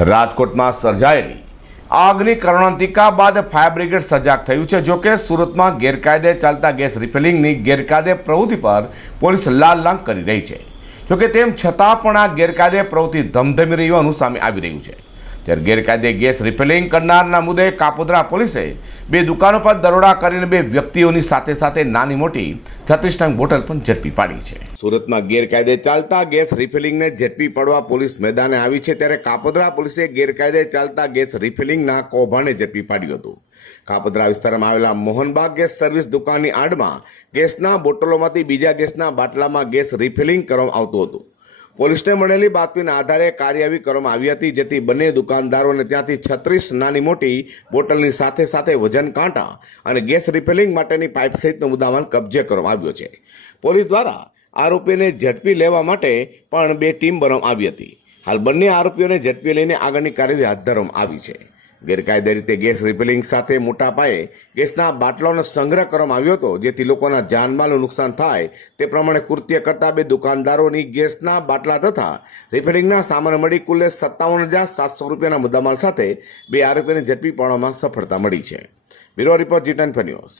રાજકોટમાં સર્જાયેલી આગની કરુણાંતિકા બાદ ફાયર બ્રિગેડ સજાગ થયું છે. જોકે સુરતમાં ગેરકાયદે ચાલતા ગેસ રિફિલિંગની ગેરકાયદે પ્રવૃત્તિ પર પોલીસ લાલ લાંગ કરી રહી છે. જોકે તેમ છતાં પણ આ ગેરકાયદે પ્રવૃત્તિ ધમધમી રહી હોવાનું સામે આવી રહ્યું છે. ત્યારે ગેરકાયદે ગેસ રિફિલિંગ કરનારના મુદ્દે કાપોદ્રા પોલીસે બે દુકાનો પર દરોડા કરીને બે વ્યક્તિઓની સાથે સાથે નાની મોટી છત્રીસ ટંગ બોટલ પણ ઝડપી પાડી છે. સુરતમાં ગેરકાયદે ચાલતા ગેસ રિફિલિંગને ઝડપી પડવા પોલીસ મેદાને આવી છે ત્યારે કાપોદ્રા પોલીસે ગેરકાયદે ચાલતા ગેસ રિફિલિંગના કૌભાંડે ઝડપી પાડ્યું હતું. કાપોદ્રા વિસ્તારમાં આવેલા મોહનબાગ ગેસ સર્વિસ દુકાનની આડમાં ગેસના બોટલોમાંથી બીજા ગેસના બાટલામાં ગેસ રિફિલિંગ કરવામાં આવતું હતું. પોલીસને મળેલી બાતમીના આધારે કાર્યવાહી કરવામાં આવી હતી, જેથી બંને દુકાનદારોને ત્યાંથી છત્રીસ નાની મોટી બોટલની સાથે સાથે વજન, કાંટા અને ગેસ રિફિલિંગ માટેની પાઇપ સહિતનો મુદ્દામાલ કબજે કરવામાં આવ્યો છે. પોલીસ દ્વારા આરોપીને ઝડપી લેવા માટે પણ બે ટીમ બનાવવામાં આવી હતી. હાલ બંને આરોપીઓને ઝડપી લઈને આગળની કાર્યવાહી હાથ ધરવામાં આવી છે. ગેરકાયદે રીતે ગેસ રિફિલિંગ સાથે મોટા પાયે ગેસના બાટલાઓનો સંગ્રહ કરવામાં આવ્યો હતો, જેથી લોકોના જાનમાલનું નુકસાન થાય. તે પ્રમાણે કૃત્ય કરતા બે દુકાનદારોની ગેસના બાટલા તથા રિપેરિંગના સામાન મળી કુલ સત્તાવન હજાર સાતસો રૂપિયાના મુદ્દામાલ સાથે બે આરોપીને ઝડપી પાડવામાં સફળતા મળી છે. બ્યુરો રિપોર્ટ જીટન ન્યૂઝ.